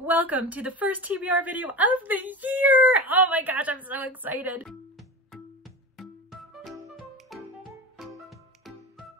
Welcome to the first TBR video of the year! Oh my gosh, I'm so excited!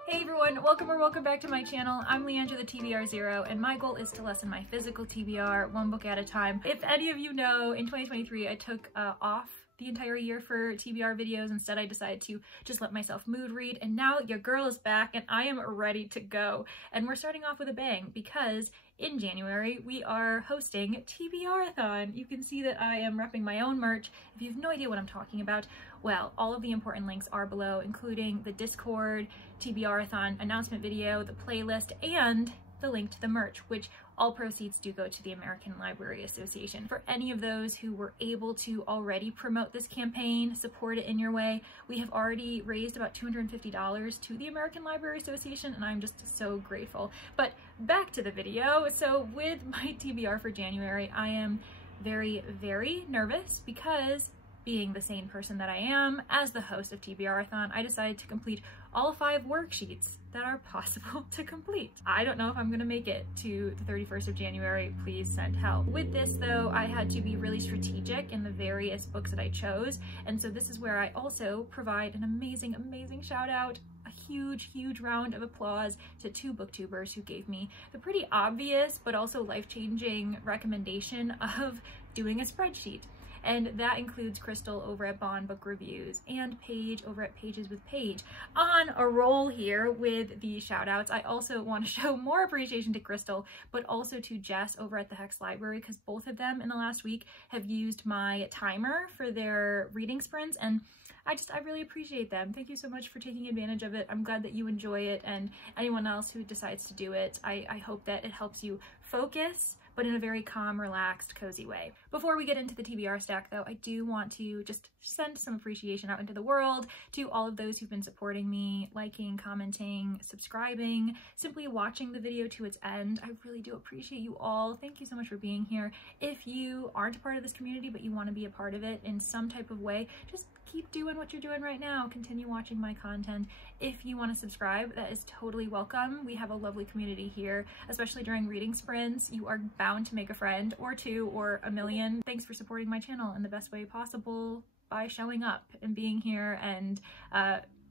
Hey everyone, welcome or welcome back to my channel. I'm Leandra the TBR Zero, and my goal is to lessen my physical TBR one book at a time. If any of you know, in 2023 I took off the entire year for TBR videos. Instead, I decided to just let myself mood read, and now your girl is back and I am ready to go. And we're starting off with a bang because in January we are hosting TBRathon. You can see that I am repping my own merch. If you have no idea what I'm talking about, well, all of the important links are below, including the Discord, TBRathon announcement video, the playlist, and the link to the merch, which all proceeds do go to the American Library Association. For any of those who were able to already promote this campaign, support it in your way, we have already raised about $250 to the American Library Association, and I'm just so grateful. But back to the video. So with my TBR for January, I am very, very nervous because, being the sane person that I am, as the host of TBRathon, I decided to complete all 5 worksheets that are possible to complete. I don't know if I'm gonna make it to the 31st of January. Please send help. With this though, I had to be really strategic in the various books that I chose, and so this is where I also provide an amazing, amazing shout out, a huge, huge round of applause to 2 booktubers who gave me the pretty obvious but also life-changing recommendation of doing a spreadsheet. And that includes Crystal over at Bond Book Reviews and Paige over at Pages with Paige. On a roll here with the shout outs, I also want to show more appreciation to Crystal, but also to Jess over at the Hex Library, because both of them in the last week have used my timer for their reading sprints, and I really appreciate them. Thank you so much for taking advantage of it. I'm glad that you enjoy it, and anyone else who decides to do it, I hope that it helps you focus, but in a very calm, relaxed, cozy way. Before we get into the TBR stack though, I do want to just send some appreciation out into the world to all of those who've been supporting me, liking, commenting, subscribing, simply watching the video to its end. I really do appreciate you all. Thank you so much for being here. If you aren't a part of this community, but you want to be a part of it in some type of way, just keep doing what you're doing right now. Continue watching my content. If you want to subscribe, that is totally welcome. We have a lovely community here, especially during reading sprints. You are bound to make a friend or 2 or a million. Thanks for supporting my channel in the best way possible by showing up and being here and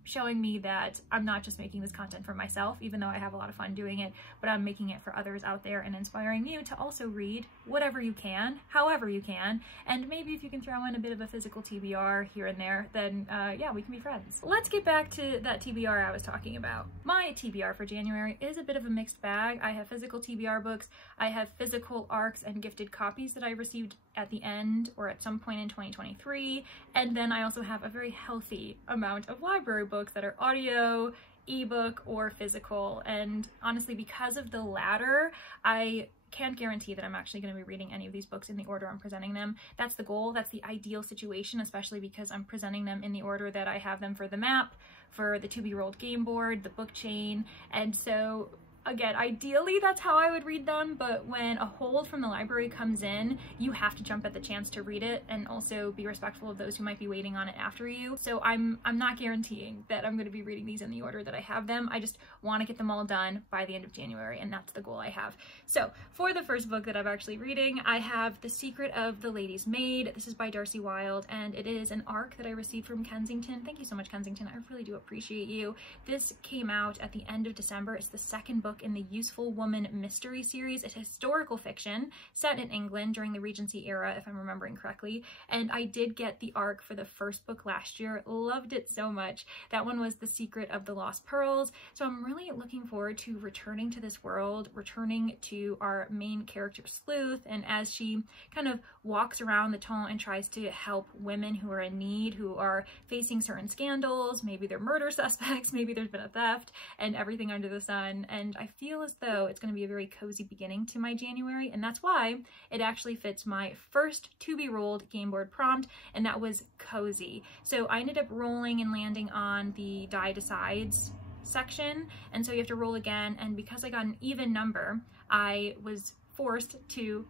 showing me that I'm not just making this content for myself, even though I have a lot of fun doing it, but I'm making it for others out there and inspiring you to also read whatever you can, however you can, and maybe if you can throw in a bit of a physical TBR here and there, then yeah, we can be friends. Let's get back to that TBR I was talking about. My TBR for January is a bit of a mixed bag. I have physical TBR books, I have physical ARCs and gifted copies that I received at the end or at some point in 2023, and then I also have a very healthy amount of library books that are audio, ebook, or physical. And honestly, because of the latter, I can't guarantee that I'm actually going to be reading any of these books in the order I'm presenting them. That's the goal, that's the ideal situation, especially because I'm presenting them in the order that I have them for the map, for the to-be-rolled game board, the book chain, and so again, ideally that's how I would read them, but when a hold from the library comes in, you have to jump at the chance to read it and also be respectful of those who might be waiting on it after you. So I'm not guaranteeing that I'm going to be reading these in the order that I have them. I just want to get them all done by the end of January, and that's the goal I have. So for the first book that I'm actually reading, I have The Secret of the Lady's Maid. This is by Darcie Wilde, and it is an ARC that I received from Kensington. Thank you so much, Kensington. I really do appreciate you. This came out at the end of December. It's the second book in the Useful Woman mystery series. It's historical fiction set in England during the Regency era, if I'm remembering correctly, and I did get the ARC for the first book last year. Loved it so much. That one was The Secret of the Lost Pearls, so I'm really looking forward to returning to this world, returning to our main character Sleuth, and as she kind of walks around the town and tries to help women who are in need, who are facing certain scandals, maybe they're murder suspects, maybe there's been a theft, and everything under the sun, and I feel as though it's going to be a very cozy beginning to my January, and that's why it actually fits my first to-be-rolled game board prompt, and that was cozy. So I ended up rolling and landing on the Die Decides section, and so you have to roll again, and because I got an even number, I was forced to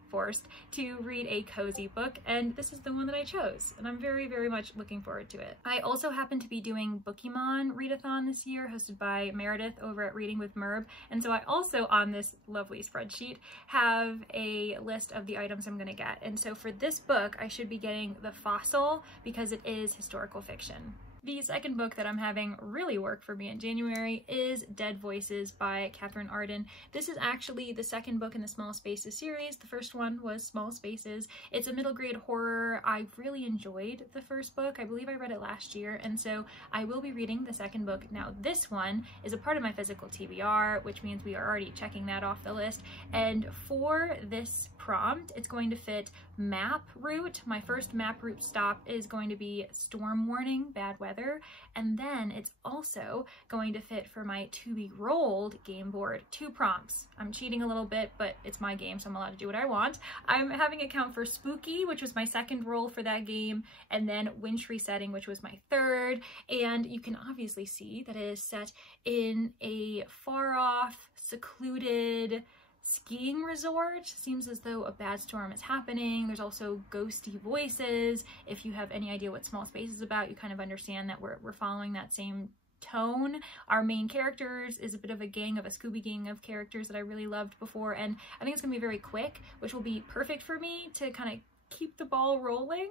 read a cozy book, and this is the one that I chose, and I'm very, very much looking forward to it. I also happen to be doing Bookemon Readathon this year, hosted by Meredith over at Reading with Merb, and so I also, on this lovely spreadsheet, have a list of the items I'm gonna get. And so for this book, I should be getting the Fossil because it is historical fiction. The second book that I'm having really work for me in January is Dead Voices by Catherine Arden. This is actually the second book in the Small Spaces series. The first one was Small Spaces. It's a middle grade horror. I really enjoyed the first book. I believe I read it last year, and so I will be reading the second book. Now this one is a part of my physical TBR, which means we are already checking that off the list. And for this prompt, it's going to fit map route. My first map route stop is going to be storm warning, bad weather, and then it's also going to fit for my to be rolled game board 2 prompts. I'm cheating a little bit, but it's my game, so I'm allowed to do what I want. I'm having it count for spooky, which was my second roll for that game, and then wintry setting, which was my third. And you can obviously see that it is set in a far off, secluded skiing resort. Seems as though a bad storm is happening. There's also ghosty voices. If you have any idea what Small Space is about, you kind of understand that we're following that same tone. Our main characters is a bit of a Scooby gang of characters that I really loved before, and I think it's gonna be very quick, which will be perfect for me to kind of keep the ball rolling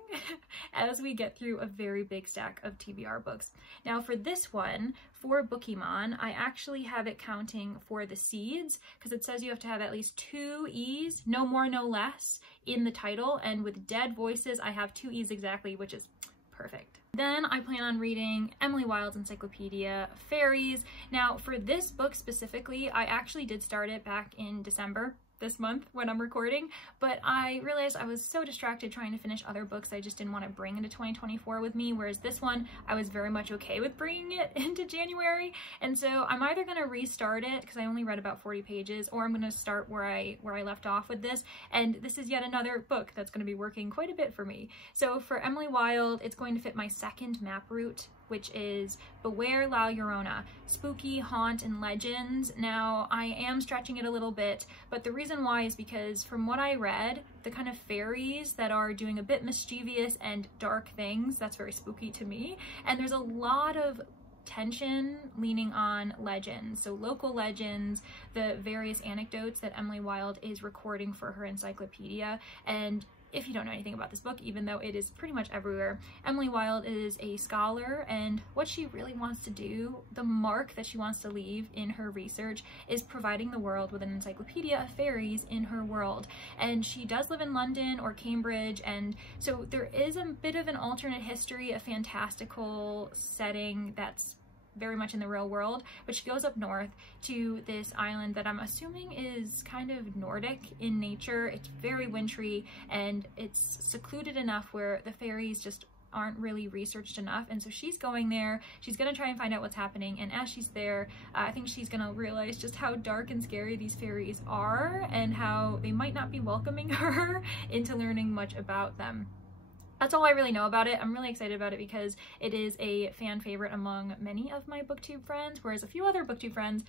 as we get through a very big stack of TBR books. Now for this one, for Bookemon, I actually have it counting for the seeds, because it says you have to have at least 2 E's, no more, no less, in the title, and with Dead Voices, I have 2 E's exactly, which is perfect. Then I plan on reading Emily Wilde's Encyclopedia of Fairies. Now for this book specifically, I actually did start it back in December, this month when I'm recording, but I realized I was so distracted trying to finish other books I just didn't want to bring into 2024 with me, whereas this one I was very much okay with bringing it into January. And so I'm either going to restart it because I only read about 40 pages, or I'm going to start where I left off with this, and this is yet another book that's going to be working quite a bit for me. So for Emily Wilde, it's going to fit my second map route, which is Beware La Llorona, Spooky, Haunt, and Legends. Now, I am stretching it a little bit, but the reason why is because from what I read, the kind of fairies that are doing a bit mischievous and dark things, that's very spooky to me, and there's a lot of tension leaning on legends, so local legends, the various anecdotes that Emily Wilde is recording for her encyclopedia. And if you don't know anything about this book, even though it is pretty much everywhere, Emily Wilde is a scholar, and what she really wants to do, the mark that she wants to leave in her research, is providing the world with an encyclopedia of fairies in her world. And she does live in London or Cambridge, and so there is a bit of an alternate history, a fantastical setting that's very much in the real world, but she goes up north to this island that I'm assuming is kind of Nordic in nature. It's very wintry, and it's secluded enough where the fairies just aren't really researched enough, and so she's going there. She's gonna try and find out what's happening, and as she's there, I think she's gonna realize just how dark and scary these fairies are, and how they might not be welcoming her into learning much about them. That's all I really know about it. I'm really excited about it because it is a fan favorite among many of my booktube friends, whereas a few other booktube friends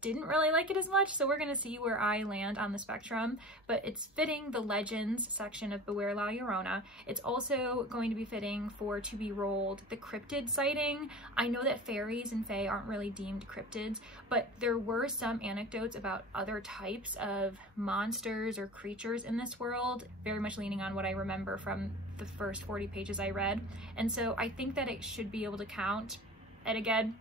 didn't really like it as much, so we're gonna see where I land on the spectrum. But it's fitting the Legends section of Beware La Llorona. It's also going to be fitting for To Be Rolled, the cryptid sighting. I know that fairies and fae aren't really deemed cryptids, but there were some anecdotes about other types of monsters or creatures in this world, very much leaning on what I remember from the first 40 pages I read. And so I think that it should be able to count. And again,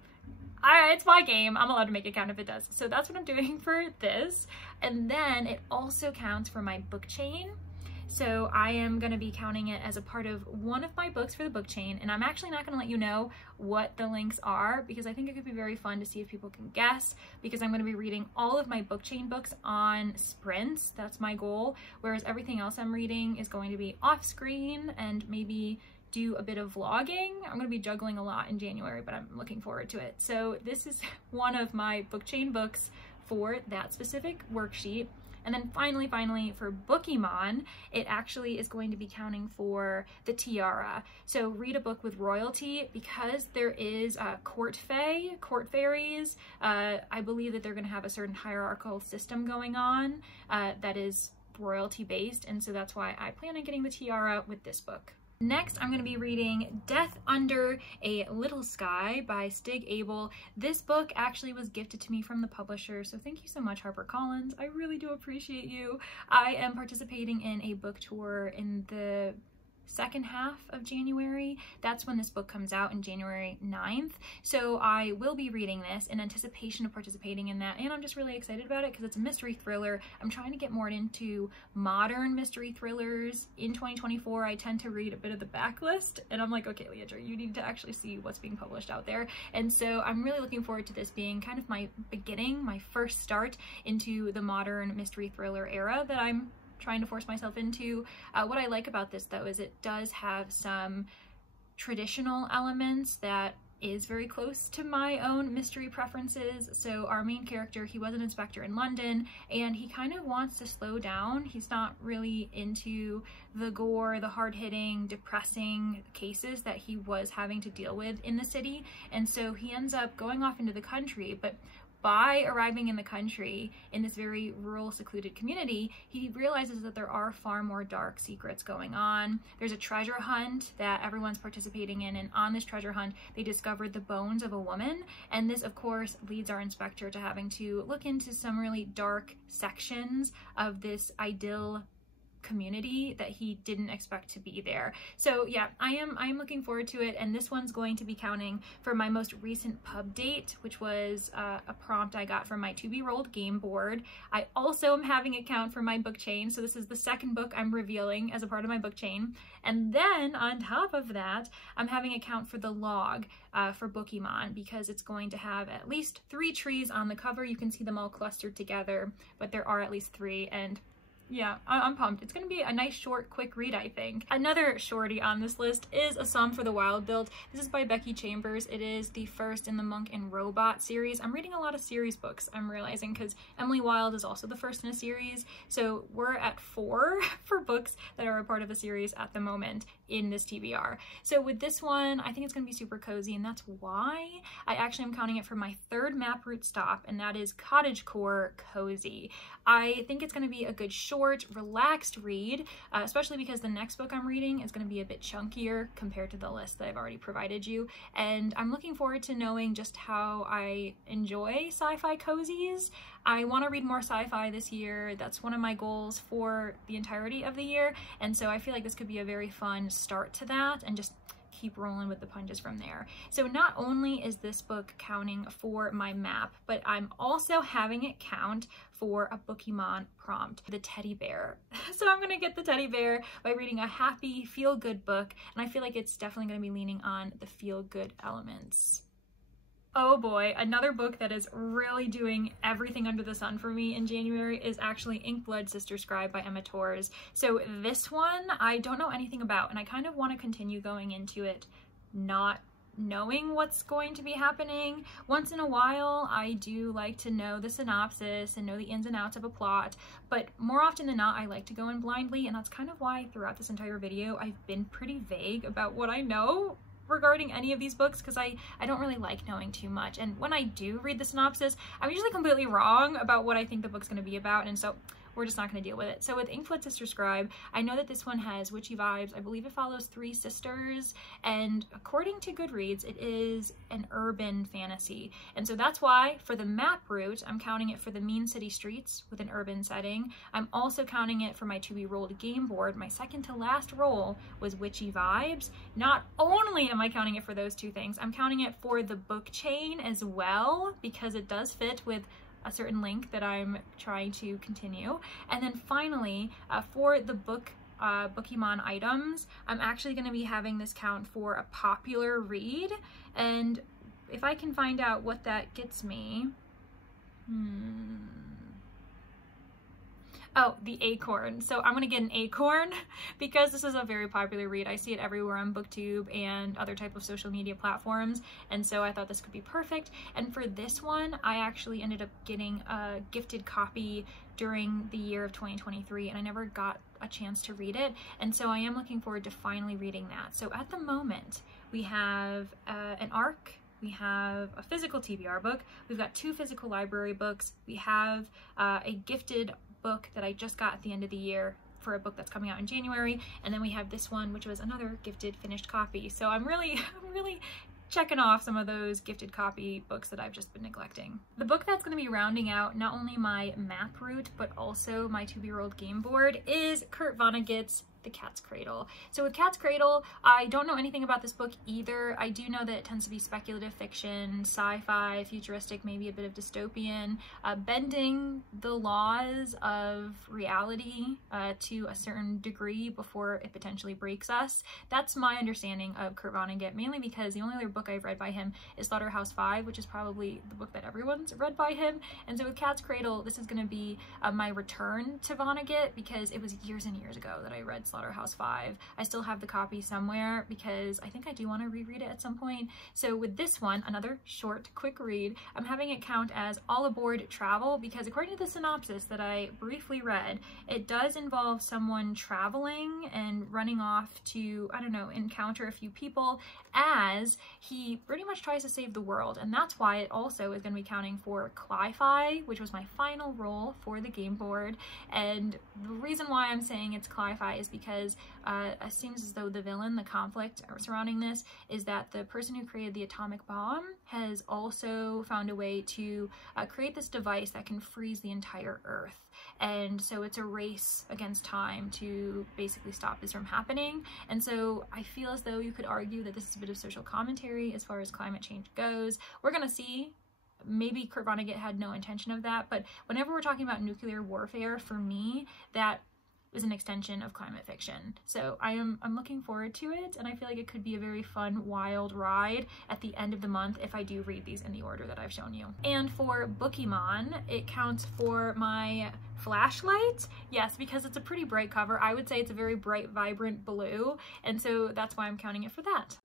it's my game. I'm allowed to make it count if it does. So that's what I'm doing for this. And then it also counts for my book chain. So I am going to be counting it as a part of one of my books for the book chain. And I'm actually not going to let you know what the links are, because I think it could be very fun to see if people can guess, because I'm going to be reading all of my book chain books on sprints. That's my goal. Whereas everything else I'm reading is going to be off screen and maybe do a bit of vlogging. I'm going to be juggling a lot in January, but I'm looking forward to it. So this is one of my book chain books for that specific worksheet. And then finally for Bookemon, it actually is going to be counting for the tiara. So read a book with royalty, because there is court fairies. I believe that they're going to have a certain hierarchical system going on that is royalty based, and so that's why I plan on getting the tiara with this book. Next, I'm going to be reading Death Under a Little Sky by Stig Abell. This book actually was gifted to me from the publisher, so thank you so much, HarperCollins. I really do appreciate you. I am participating in a book tour in the second half of January. That's when this book comes out, in January 9th. So I will be reading this in anticipation of participating in that, and I'm just really excited about it because it's a mystery thriller. I'm trying to get more into modern mystery thrillers. In 2024, I tend to read a bit of the backlist, and I'm like, okay, Leandra, you need to actually see what's being published out there. And so I'm really looking forward to this being kind of my beginning, my first start into the modern mystery thriller era that I'm trying to force myself into. What I like about this though is it does have some traditional elements that is very close to my own mystery preferences. So our main character, he was an inspector in London, and he kind of wants to slow down. He's not really into the gore, the hard-hitting, depressing cases that he was having to deal with in the city, and so he ends up going off into the country. But by arriving in the country, in this very rural, secluded community, he realizes that there are far more dark secrets going on. There's a treasure hunt that everyone's participating in, and on this treasure hunt, they discovered the bones of a woman, and this, of course, leads our inspector to having to look into some really dark sections of this idyll community that he didn't expect to be there. So yeah, I am looking forward to it, and this one's going to be counting for my most recent pub date, which was a prompt I got from my to be rolled game board. I also am having it count for my book chain, so this is the second book I'm revealing as a part of my book chain. And then on top of that, I'm having it count for the log for Bookemon, because it's going to have at least 3 trees on the cover. You can see them all clustered together, but there are at least 3, and yeah, I'm pumped. It's going to be a nice, short, quick read, I think. Another shorty on this list is A Song for the Wilde build. This is by Becky Chambers. It is the first in the Monk and Robot series. I'm reading a lot of series books, I'm realizing, because Emily Wilde is also the first in a series. So we're at 4 for books that are a part of the series at the moment in this TBR. So with this one, I think it's going to be super cozy, and that's why I actually am counting it for my 3rd map route stop, and that is Cottagecore Cozy. I think it's going to be a good short, relaxed read, especially because the next book I'm reading is going to be a bit chunkier compared to the list that I've already provided you, and I'm looking forward to knowing just how I enjoy sci-fi cozies. I want to read more sci-fi this year. That's one of my goals for the entirety of the year, and so I feel like this could be a very fun start to that, and just keep rolling with the punches from there. So not only is this book counting for my map, but I'm also having it count for a Bookemon prompt, the teddy bear. So I'm gonna get the teddy bear by reading a happy, feel-good book, and I feel like it's definitely gonna be leaning on the feel-good elements. Oh boy, another book that is really doing everything under the sun for me in January is actually Inkblood Sister Scribe by Emma Torz. So this one I don't know anything about, and I kind of want to continue going into it not knowing what's going to be happening. Once in a while, I do like to know the synopsis and know the ins and outs of a plot, but more often than not, I like to go in blindly, and that's kind of why throughout this entire video, I've been pretty vague about what I know regarding any of these books, because I don't really like knowing too much, and when I do read the synopsis, I'm usually completely wrong about what I think the book's going to be about, and so we're just not going to deal with it. So with Inkblood Sister Scribe, I know that this one has witchy vibes. I believe it follows 3 sisters, and according to Goodreads, it is an urban fantasy. And so that's why for the map route, I'm counting it for the mean city streets with an urban setting. I'm also counting it for my to be rolled game board. My second to last roll was witchy vibes. Not only am I counting it for those 2 things, I'm counting it for the book chain as well, because it does fit with a certain link that I'm trying to continue. And then finally, for the Bookemon items, I'm actually going to be having this count for a popular read, and if I can find out what that gets me, oh, the acorn. So I'm gonna get an acorn because this is a very popular read. I see it everywhere on BookTube and other type of social media platforms, and so I thought this could be perfect. And for this one, I actually ended up getting a gifted copy during the year of 2023, and I never got a chance to read it, and so I am looking forward to finally reading that. So at the moment, we have an ARC, we have a physical TBR book, we've got 2 physical library books, we have a gifted book that I just got at the end of the year for a book that's coming out in January, and then we have this one, which was another gifted finished copy. So I'm really checking off some of those gifted copy books that I've just been neglecting. The book that's going to be rounding out not only my map route, but also my 2-year-old game board is Kurt Vonnegut's The Cat's Cradle. So with Cat's Cradle, I don't know anything about this book either. I do know that it tends to be speculative fiction, sci-fi, futuristic, maybe a bit of dystopian, bending the laws of reality to a certain degree before it potentially breaks us. That's my understanding of Kurt Vonnegut, mainly because the only other book I've read by him is Slaughterhouse-Five, which is probably the book that everyone's read by him. And so with Cat's Cradle, this is going to be my return to Vonnegut, because it was years and years ago that I read Slaughterhouse-Five. I still have the copy somewhere because I think I do want to reread it at some point. So with this one, another short, quick read, I'm having it count as all aboard travel, because according to the synopsis that I briefly read, it does involve someone traveling and running off to, I don't know, encounter a few people as he pretty much tries to save the world. And that's why it also is going to be counting for Cli-Fi, which was my final roll for the game board. And the reason why I'm saying it's Cli-Fi is because it seems as though the villain, the conflict surrounding this, is that the person who created the atomic bomb has also found a way to create this device that can freeze the entire Earth. And so it's a race against time to basically stop this from happening. And so I feel as though you could argue that this is a bit of social commentary as far as climate change goes. We're going to see. Maybe Kurt Vonnegut had no intention of that, but whenever we're talking about nuclear warfare, for me, that is an extension of climate fiction. So I'm looking forward to it, and I feel like it could be a very fun, wild ride at the end of the month if I do read these in the order that I've shown you. And for Bookemon, it counts for my flashlight. Yes, because it's a pretty bright cover. I would say it's a very bright, vibrant blue, and so that's why I'm counting it for that.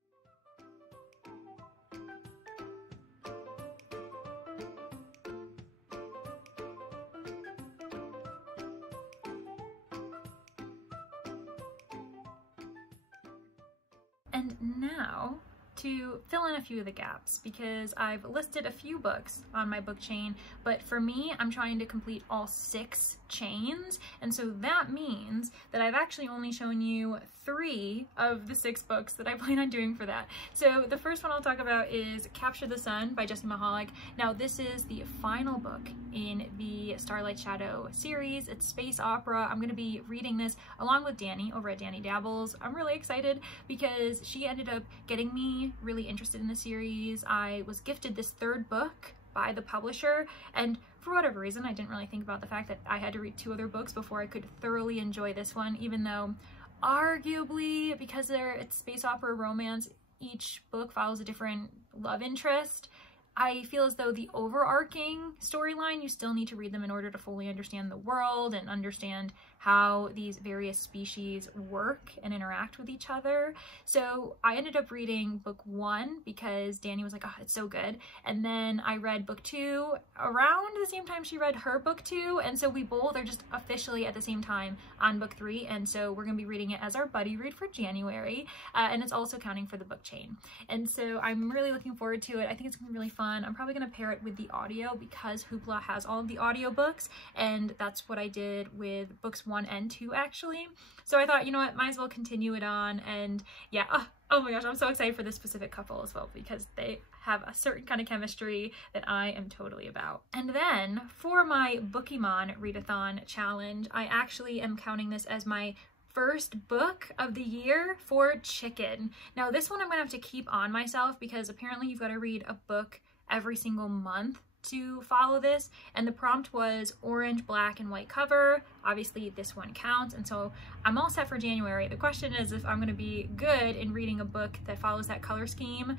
And now to fill in a few of the gaps, because I've listed a few books on my book chain, but for me, I'm trying to complete all 6 chains, and so that means that I've actually only shown you 3 of the 6 books that I plan on doing for that. So the first one I'll talk about is Capture the Sun by Jessie Mihalik. Now this is the final book in the Starlight Shadow series. It's space opera. I'm going to be reading this along with Danny over at Danny Dabbles. I'm really excited because she ended up getting me really interested in the series. I was gifted this 3rd book by the publisher, and for whatever reason I didn't really think about the fact that I had to read 2 other books before I could thoroughly enjoy this one, even though arguably, because it's space opera romance, each book follows a different love interest. I feel as though the overarching storyline, you still need to read them in order to fully understand the world and understand how these various species work and interact with each other. So I ended up reading book 1 because Danny was like, oh, it's so good. And then I read book 2 around the same time she read her book 2. And so we both are just officially at the same time on book 3. And so we're going to be reading it as our buddy read for January. And it's also counting for the book chain. And so I'm really looking forward to it. I think it's going to be really fun. I'm probably going to pair it with the audio because Hoopla has all of the audiobooks. And that's what I did with books 1 and 2 actually. So I thought, you know what, might as well continue it on. And yeah, oh my gosh, I'm so excited for this specific couple as well because they have a certain kind of chemistry that I am totally about. And then for my Bookemon Readathon challenge, I actually am counting this as my first book of the year for Chicken. Now this one I'm gonna have to keep on myself because apparently you've got to read a book every single month to follow this, and the prompt was orange, black, and white cover. Obviously this one counts, and so I'm all set for January. The question is if I'm going to be good in reading a book that follows that color scheme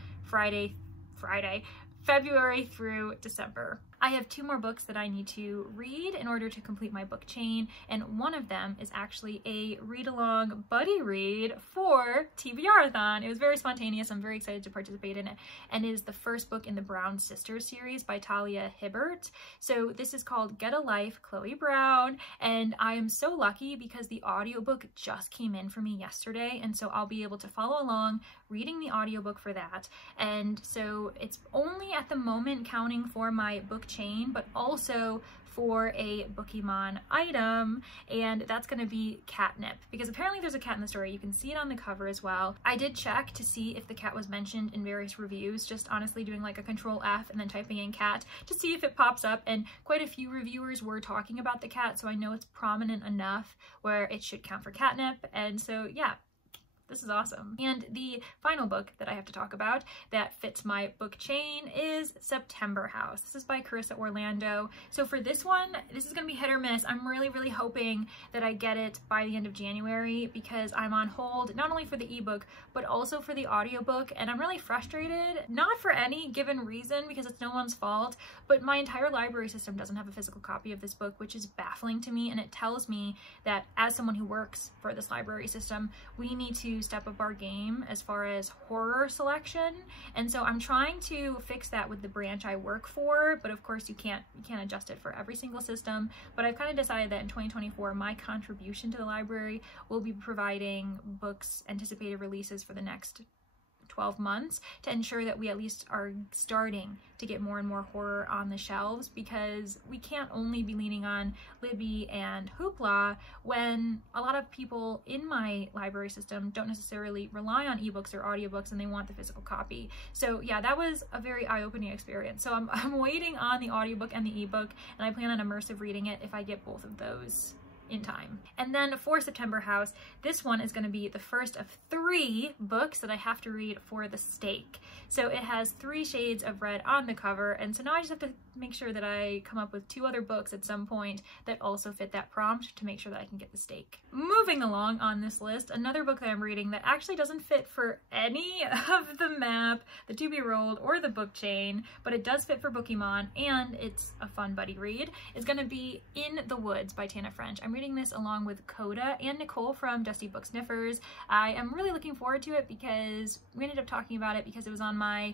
February through December. I have 2 more books that I need to read in order to complete my book chain, and one of them is actually a read-along buddy read for TBRathon. It was very spontaneous. I'm very excited to participate in it, and it is the first book in the Brown Sisters series by Talia Hibbert. So this is called Get a Life, Chloe Brown, and I am so lucky because the audiobook just came in for me yesterday, and so I'll be able to follow along reading the audiobook for that. And so it's only at the moment counting for my book chain, but also for a Bookemon item, and that's going to be catnip, because apparently there's a cat in the story. You can see it on the cover as well. I did check to see if the cat was mentioned in various reviews, just honestly doing like a Control F and then typing in cat to see if it pops up, and quite a few reviewers were talking about the cat, so I know it's prominent enough where it should count for catnip. And so yeah, this is awesome. And the final book that I have to talk about that fits my book chain is September House. This is by Carissa Orlando. So for this one, this is gonna be hit or miss. I'm really hoping that I get it by the end of January, because I'm on hold not only for the ebook, but also for the audiobook. And I'm really frustrated, not for any given reason, because it's no one's fault, but my entire library system doesn't have a physical copy of this book, which is baffling to me. And it tells me that as someone who works for this library system, we need to step up our game as far as horror selection. And so I'm trying to fix that with the branch I work for, but of course you can't adjust it for every single system. But I've kind of decided that in 2024 my contribution to the library will be providing books anticipated releases for the next 12 months to ensure that we at least are starting to get more and more horror on the shelves, because we can't only be leaning on Libby and Hoopla when a lot of people in my library system don't necessarily rely on ebooks or audiobooks and they want the physical copy. So yeah, that was a very eye-opening experience. So I'm waiting on the audiobook and the ebook, and I plan on immersive reading it if I get both of those in time. And then for September House, this one is going to be the first of 3 books that I have to read for the stake. So it has 3 shades of red on the cover, and so now I just have to make sure that I come up with 2 other books at some point that also fit that prompt to make sure that I can get the stake. Moving along on this list, another book that I'm reading that actually doesn't fit for any of the map, the to be rolled, or the book chain, but it does fit for Bookemon, and it's a fun buddy read. It's going to be In the Woods by Tana French. I'm reading this along with Coda and Nicole from Dusty Book Sniffers. I am really looking forward to it because we ended up talking about it because it was on my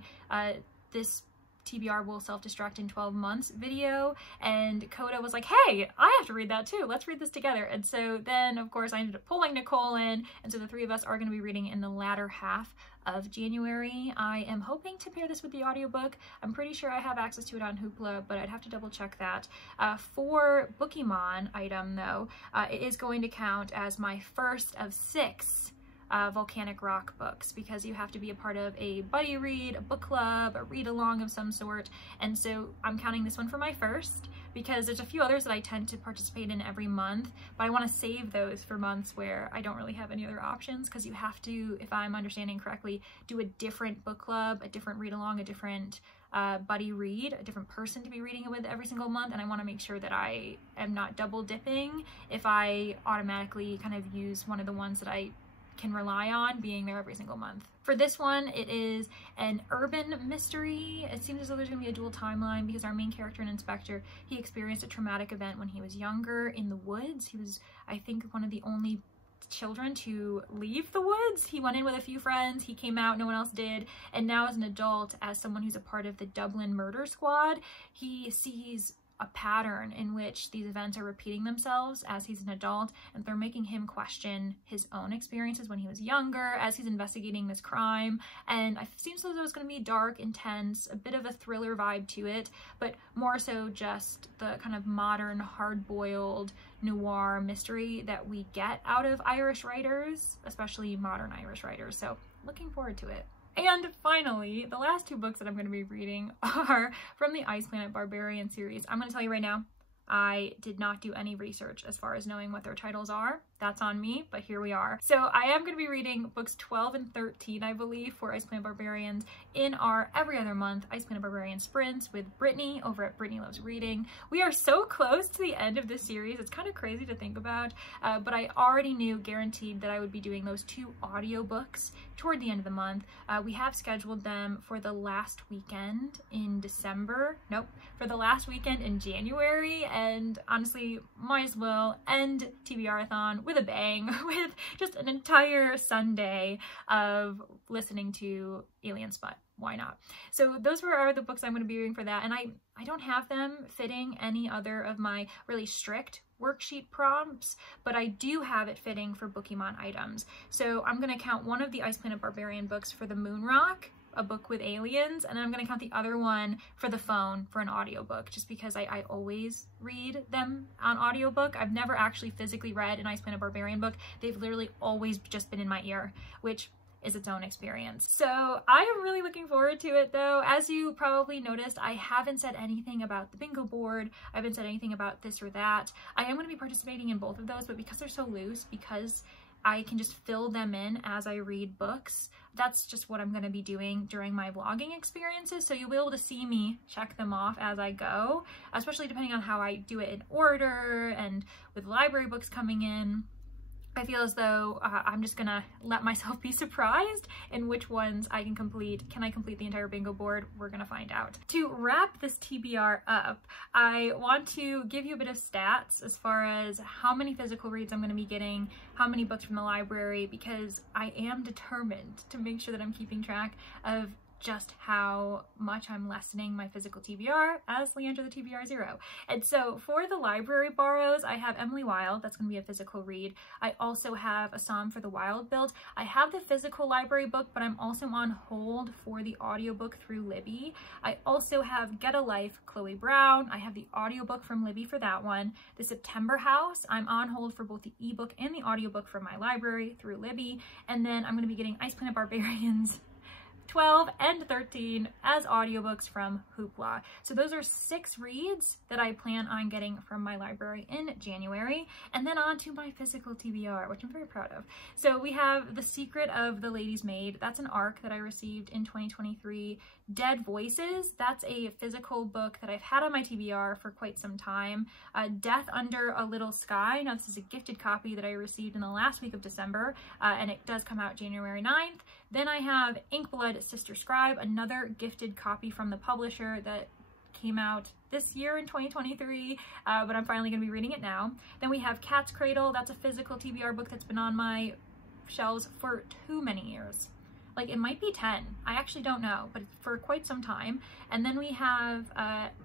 this TBR will self-destruct in 12 months video, and Coda was like, hey, I have to read that too, let's read this together. And so then of course I ended up pulling Nicole in, and so the 3 of us are going to be reading in the latter half of January. I am hoping to pair this with the audiobook. I'm pretty sure I have access to it on Hoopla, but I'd have to double check that. For Bookemon item though, it is going to count as my first of 6 volcanic rock books, because you have to be a part of a buddy read, a book club, a read along of some sort, and so I'm counting this one for my first, because there's a few others that I tend to participate in every month, but I want to save those for months where I don't really have any other options, because you have to, if I'm understanding correctly, do a different book club, a different read along, a different buddy read, a different person to be reading it with every single month, and I want to make sure that I am not double dipping if I automatically kind of use one of the ones that I can rely on being there every single month. For this one, it is an urban mystery. It seems as though there's going to be a dual timeline, because our main character and Inspector, he experienced a traumatic event when he was younger in the woods. He was, I think, one of the only children to leave the woods. He went in with a few friends, he came out, no one else did, and now as an adult, as someone who's a part of the Dublin murder squad, he sees a pattern in which these events are repeating themselves as he's an adult, and they're making him question his own experiences when he was younger as he's investigating this crime. And it seems as though it's going to be dark, intense, a bit of a thriller vibe to it, but more so just the kind of modern, hard-boiled noir mystery that we get out of Irish writers, especially modern Irish writers. So looking forward to it. And finally, the last 2 books that I'm going to be reading are from the Ice Planet Barbarian series. I'm going to tell you right now, I did not do any research as far as knowing what their titles are. That's on me, but here we are. So I am going to be reading books 12 and 13, I believe, for Ice Planet Barbarians in our every other month Ice Planet Barbarian Sprints with Brittany over at Brittany Loves Reading. We are so close to the end of this series. It's kind of crazy to think about, but I already knew guaranteed that I would be doing those 2 audiobooks toward the end of the month. We have scheduled them for the last weekend in December. Nope, for the last weekend in January, and honestly, might as well end TBRathon with a bang, with just an entire Sunday of listening to Alien Smut. Why not? So those are the books I'm going to be reading for that, and I don't have them fitting any other of my really strict worksheet prompts, but I do have it fitting for Bookemon items. So I'm going to count one of the Ice Planet Barbarian books for the Moonrock a book with aliens, and then I'm gonna count the other one for the phone for an audiobook, just because I always read them on audiobook. I've never actually physically read an Ice Planet Barbarian book. They've literally always just been in my ear, which is its own experience. So I am really looking forward to it though. As you probably noticed, I haven't said anything about the bingo board. I haven't said anything about this or that. I am going to be participating in both of those, but because they're so loose, because I can just fill them in as I read books, that's just what I'm going to be doing during my vlogging experiences. So you'll be able to see me check them off as I go, especially depending on how I do it in order and with library books coming in. I feel as though I'm just gonna let myself be surprised in which ones I can complete. Can I complete the entire bingo board? We're gonna find out. To wrap this TBR up, I want to give you a bit of stats as far as how many physical reads I'm gonna be getting, how many books from the library, because I am determined to make sure that I'm keeping track of just how much I'm lessening my physical TBR as Leandra the TBR 0. And so for the library borrows, I have Emily Wilde, that's going to be a physical read. I also have a Psalm for the Wilde build. I have the physical library book, but I'm also on hold for the audiobook through Libby. I also have Get a Life, Chloe Brown. I have the audiobook from Libby for that one. The September House, I'm on hold for both the ebook and the audiobook from my library through Libby. And then I'm going to be getting Ice Planet Barbarians 12 and 13 as audiobooks from Hoopla. So those are 6 reads that I plan on getting from my library in January, and then on to my physical TBR, which I'm very proud of. So we have The Secret of the Lady's Maid. That's an ARC that I received in 2023. Dead Voices, that's a physical book that I've had on my TBR for quite some time. Death Under a Little Sky. Now this is a gifted copy that I received in the last week of December, and it does come out January 9th. Then I have Inkblood, Sister Scribe, another gifted copy from the publisher that came out this year in 2023, but I'm finally going to be reading it now. Then we have Cat's Cradle. That's a physical TBR book that's been on my shelves for too many years. Like, it might be 10. I actually don't know, but for quite some time. And then we have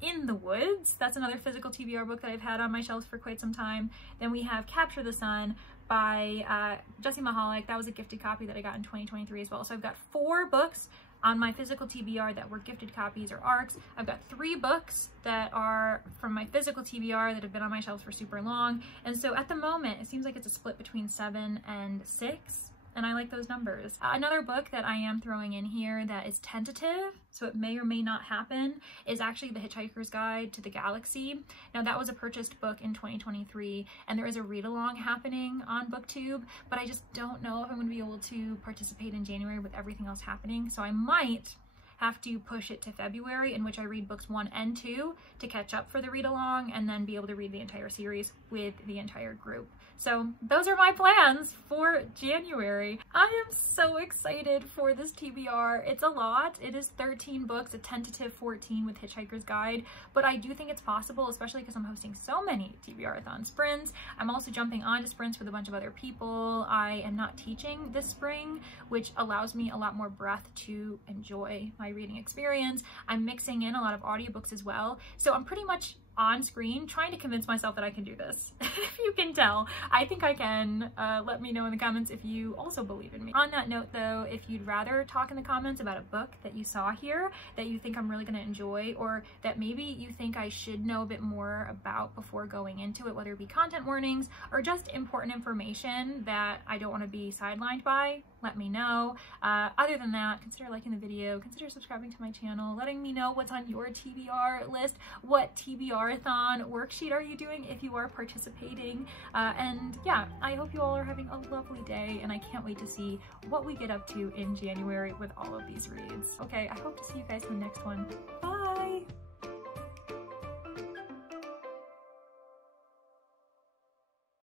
In the Woods. That's another physical TBR book that I've had on my shelves for quite some time. Then we have Capture the Sun by Jessie Mihalik. That was a gifted copy that I got in 2023 as well. So I've got 4 books on my physical TBR that were gifted copies or ARCs. I've got 3 books that are from my physical TBR that have been on my shelves for super long. And so at the moment, it seems like it's a split between 7 and 6. And I like those numbers. Another book that I am throwing in here that is tentative, so it may or may not happen, is actually The Hitchhiker's Guide to the Galaxy. Now that was a purchased book in 2023, and there is a read-along happening on BookTube, but I just don't know if I'm going to be able to participate in January with everything else happening, so I might have to push it to February, in which I read books 1 and 2 to catch up for the read-along, and then be able to read the entire series with the entire group. So those are my plans for January. I am so excited for this TBR. It's a lot. It is 13 books, a tentative 14 with Hitchhiker's Guide, but I do think it's possible, especially because I'm hosting so many TBRathon sprints. I'm also jumping onto sprints with a bunch of other people. I am not teaching this spring, which allows me a lot more breadth to enjoy my reading experience. I'm mixing in a lot of audiobooks as well. So I'm pretty much on screen trying to convince myself that I can do this. If you can tell, I think I can. Let me know in the comments if you also believe in me. On that note though, if you'd rather talk in the comments about a book that you saw here that you think I'm really going to enjoy, or that maybe you think I should know a bit more about before going into it, whether it be content warnings or just important information that I don't want to be sidelined by, let me know. Other than that, consider liking the video, consider subscribing to my channel, letting me know what's on your TBR list, what TBRathon worksheet are you doing if you are participating, and yeah, I hope you all are having a lovely day, and I can't wait to see what we get up to in January with all of these reads. Okay, I hope to see you guys in the next one. Bye!